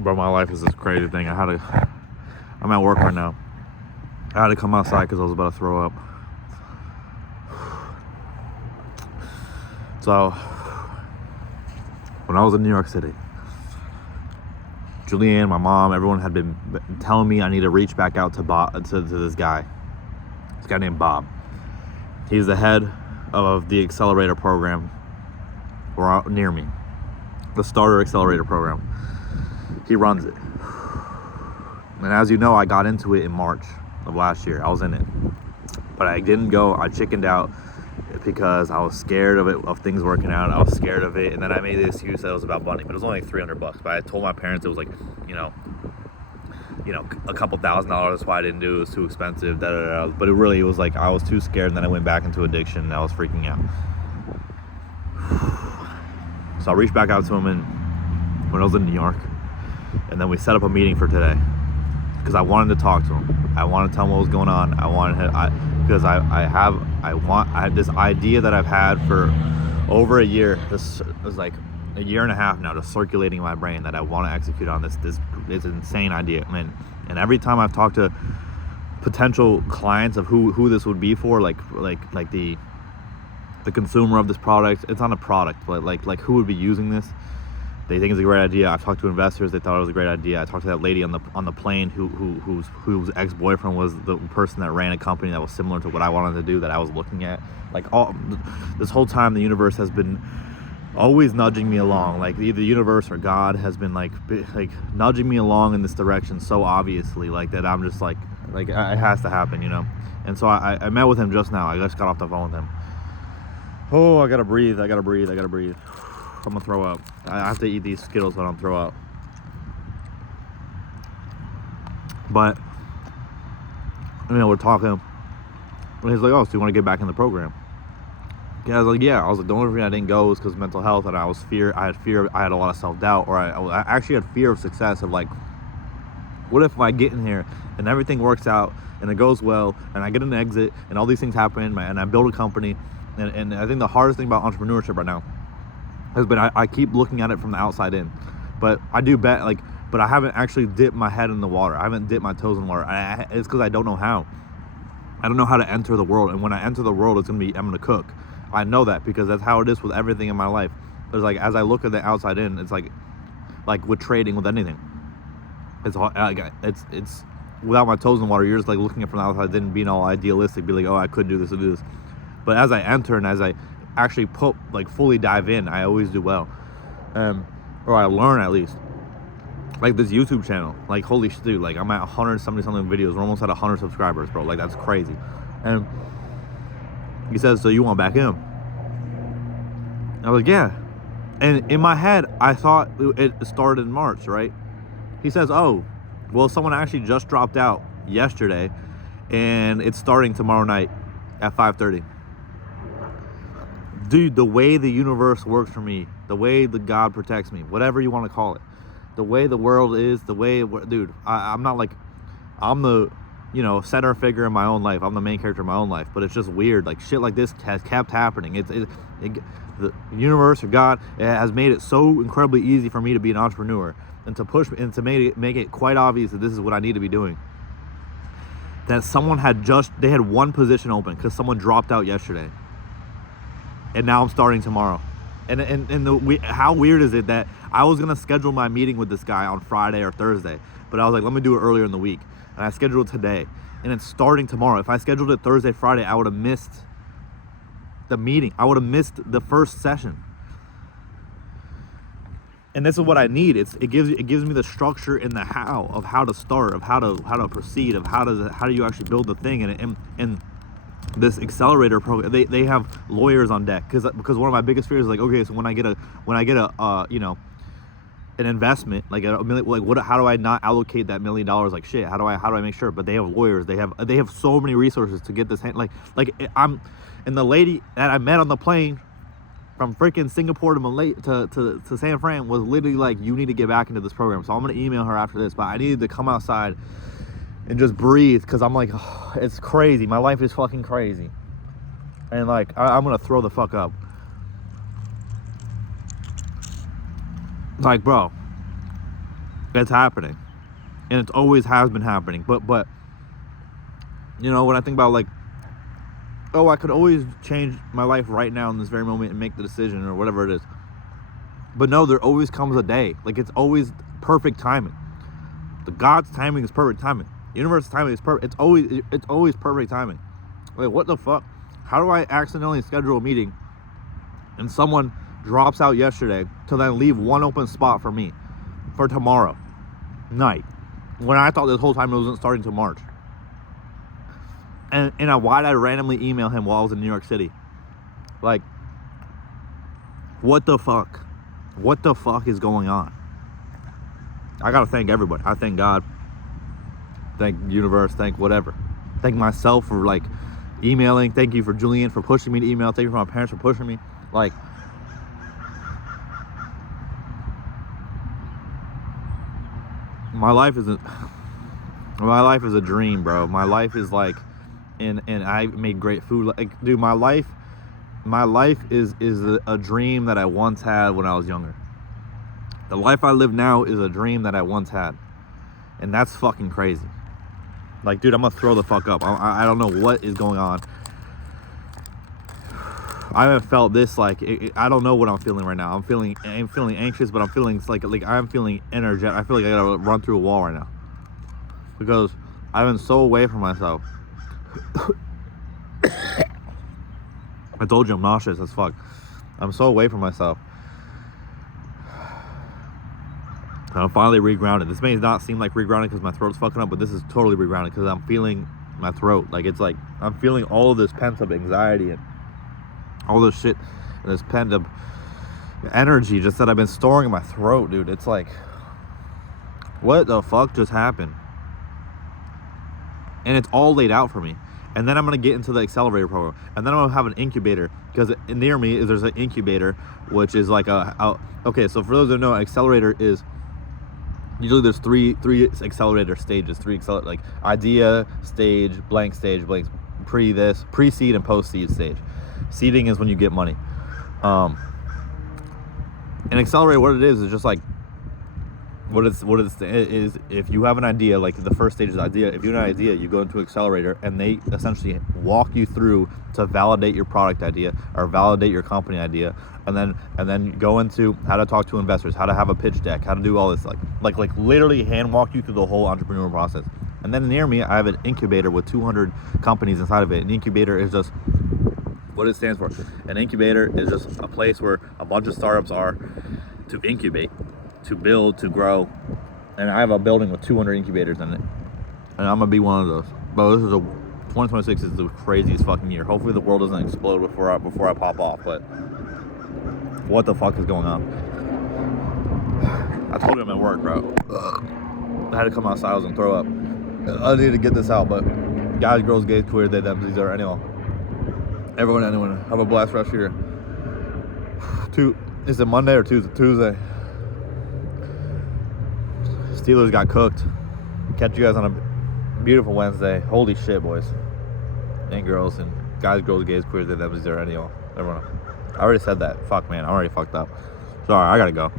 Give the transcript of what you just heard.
Bro, my life is this crazy thing. I'm at work right now. I had to come outside because I was about to throw up. So, when I was in New York City, Julianne, my mom, everyone had been telling me I need to reach back out to this guy named Bob. He's the head of the accelerator program near me, the starter accelerator program. He runs it. And as you know, I got into it in March of last year. I was in it, but I didn't go. I chickened out because I was scared of things working out. I was scared of it, and then I made the excuse that it was about money, but it was only like $300. But I told my parents it was like, a couple $1,000. That's why I didn't do it. It was too expensive. But it was like I was too scared, and then I went back into addiction, and I was freaking out. So I reached back out to him when I was in New York, and then we set up a meeting for today because I wanted to talk to him. I wanted to tell him what was going on. I had this idea that I've had for over a year. This is like a year and a half now, just circulating in my brain, that I want to execute on this insane idea. And every time I've talked to potential clients of who this would be for, like the consumer of this product, it's not a product, but like who would be using this? They think it's a great idea. I've talked to investors. They thought it was a great idea. I talked to that lady on the plane whose ex-boyfriend was the person that ran a company that was similar to what I wanted to do, that I was looking at. This whole time, the universe has been always nudging me along. Like either the universe or God has been like nudging me along in this direction so obviously, like that I'm just like it has to happen, And so I met with him just now. I just got off the phone with him. Oh, I gotta breathe. I'm gonna throw up. I have to eat these Skittles so I don't throw up. But, we're talking. And he's like, oh, so you want to get back in the program? Yeah, I was like, yeah. I was like, the only reason I didn't go was because of mental health, and I had a lot of self-doubt, or I actually had fear of success, of like, what if I get in here and everything works out and it goes well and I get an exit and all these things happen and I build a company. And I think the hardest thing about entrepreneurship right now has been I keep looking at it from the outside in, but I do bet but I haven't actually dipped my head in the water. I haven't dipped my toes in the water. It's because I don't know how. I don't know how to enter the world, and when I enter the world, I'm gonna cook. I know that because that's how it is with everything in my life. There's like, as I look at the outside in, it's like with trading, with anything. It's without my toes in the water. You're just like looking at it from the outside, then being all idealistic, be like, oh, I could do this or do this. But as I enter and as I actually fully dive in, I always do well, or I learn at least. Like this YouTube channel, like holy shit, dude, like I'm at 170 something videos. We're almost at 100 subscribers, bro. Like that's crazy. And he says, so you want back in? I was like, yeah. And in my head, I thought it started in March, right? He says, oh, well, someone actually just dropped out yesterday, and it's starting tomorrow night at 5:30. Dude, the way the universe works for me, the way the God protects me, whatever you want to call it, the way the world is, dude, I'm not like, I'm the, center figure in my own life. I'm the main character in my own life, but it's just weird. Like shit like this has kept happening. The universe or God has made it so incredibly easy for me to be an entrepreneur and to push and to make it quite obvious that this is what I need to be doing. That someone they had one position open because someone dropped out yesterday. And now I'm starting tomorrow. How weird is it that I was gonna schedule my meeting with this guy on Friday or Thursday, but I was like, let me do it earlier in the week, and I scheduled it today, and it's starting tomorrow. If I scheduled it Thursday, Friday, I would have missed the meeting. I would have missed the first session. And this is what I need. It gives me the structure and the how to start, of how to proceed, of how do you actually build the thing, and this accelerator program, they have lawyers on deck because one of my biggest fears is like, okay, so when I get a an investment like $1 million, how do I not allocate that $1 million like shit? How do I make sure? But they have lawyers, they have so many resources to get this and the lady that I met on the plane from freaking Singapore to San Fran was literally like, you need to get back into this program. So I'm gonna email her after this, but I needed to come outside and just breathe, because I'm like, oh, it's crazy. My life is fucking crazy. And like, I'm gonna throw the fuck up. Like, bro, It's happening, and it always has been happening. But you know, when I think about like, oh, I could always change my life right now in this very moment and make the decision or whatever it is. But no, there always comes a day. Like, it's always perfect timing. The God's timing is perfect timing. The universe's timing is perfect. It's always perfect timing. Like, what the fuck? How do I accidentally schedule a meeting and someone drops out yesterday to then leave one open spot for me for tomorrow night, when I thought this whole time it wasn't starting till March? And why'd I randomly email him while I was in New York City? Like, what the fuck? What the fuck is going on? I gotta thank everybody. I thank God. Thank the universe. Thank whatever. Thank myself for like emailing. Thank you for Julian for pushing me to email. Thank you for my parents for pushing me. Like, my life is a dream, bro. My life is like, and I made great food. Like, dude, my life is a dream that I once had when I was younger. The life I live now is a dream that I once had, and that's fucking crazy. Like, dude, I'm gonna throw the fuck up. I don't know what is going on. I haven't felt this, like, I don't know what I'm feeling right now. I'm feeling anxious, but I'm feeling like I'm feeling energetic. I feel like I gotta run through a wall right now because I've been so away from myself. I told you I'm nauseous as fuck. I'm so away from myself. And I'm finally regrounded. This may not seem like regrounded because my throat's fucking up, but this is totally regrounded because I'm feeling my throat. Like, it's like I'm feeling all of this pent-up anxiety and all this shit and this pent-up energy just that I've been storing in my throat, dude. It's like, what the fuck just happened? And it's all laid out for me. And then I'm gonna get into the accelerator program, and then I'm gonna have an incubator, because near me there's an incubator, which is like okay. So for those who don't know, accelerator is usually there's three accelerator stages, like idea stage, blank, pre-seed, and post-seed stage. Seeding is when you get money. And accelerator, what it is just like, what it is, if you have an idea, like the first stage is idea. If you have an idea, you go into accelerator, and they essentially walk you through to validate your product idea or validate your company idea, and then go into how to talk to investors, how to have a pitch deck, how to do all this, like literally hand walk you through the whole entrepreneurial process. And then near me, I have an incubator with 200 companies inside of it. An incubator is just what it stands for. An incubator is just a place where a bunch of startups are to incubate, to build, to grow. And I have a building with 200 incubators in it, and I'm gonna be one of those. But this is 2026 is the craziest fucking year. Hopefully the world doesn't explode before I pop off. But what the fuck is going on? I told you I'm at work, bro. I had to come outside. I was gonna throw up. I need to get this out. But guys, girls, gays, queer, they, them, these are anyone. Everyone, anyone. Have a blast rest year. Is it Monday or Tuesday? Steelers got cooked. Catch you guys on a beautiful Wednesday. Holy shit, boys and girls, and guys, girls, gays, queers, they, them, these are anyone. Everyone. I already said that. Fuck, man. I'm already fucked up. Sorry, I gotta go.